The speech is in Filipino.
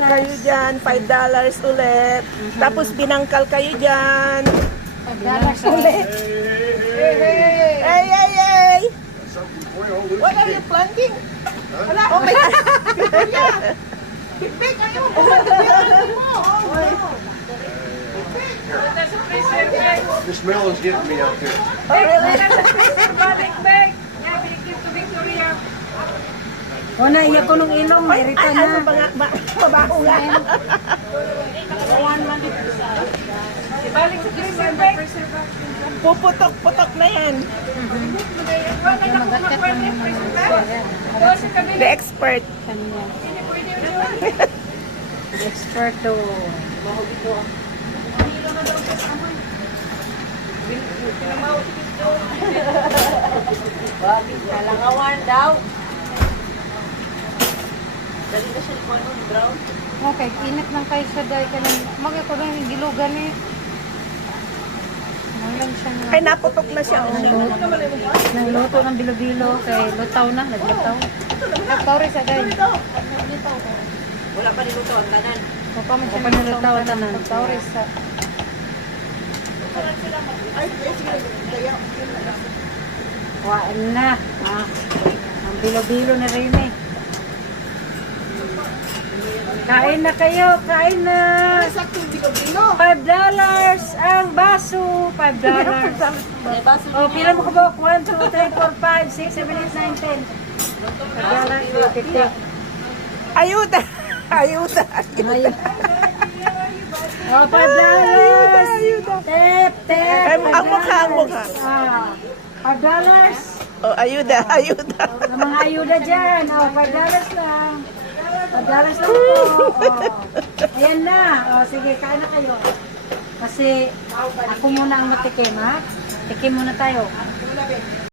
kayo dyan, $5 ulit. Tapos binangkal kayo dyan. $5 ulit. Hey, hey, hey! What are you planting? Wala. Oh my God! Victoria! Big, ayaw mo! This smell is getting me out there. Oh, really? O na, iya ko nung inom, Ay, merita ay, na. ano ba nga? Mabaho nga. Puputok-putok na yan. The expert. Kanya. Expert to. Kalangawan daw. Dali na siya ni ano, brown. Okay, init lang kayo sa day ka lang. Magkako na yung gilugan eh. Malang siya nga. Ay, naputok na siya. Oh. Nagluto ng bilo-bilo kay lutaw na, naglutaw. Nagtaw rin sa day. Wala pa niluto ang tanan. O pa man siya nilutaw tanan. Nagtaw rin sa... Waan na. Ah, ang bilo-bilo na rin eh. Kain na kayo, kain na. $5 ang baso. $5. Oh, pila mo ka ba? 1, 2, 3, 4, 5, 6, 7, 8, 9, 10. $5, 50. Ayuda! Ayuda! Ayun. Oh, $5. Ayuda! Tep, tep. Ay, ang mukha, ang mukha. Ah, $5. Oh, ayuda! Ayuda! Ang mga ayuda dyan. Oh, $5 lang. $5 lang po. Oh. Ayan na. Oh, sige, kain na kayo. Kasi ako muna ang matikim, ha? Tikim muna tayo.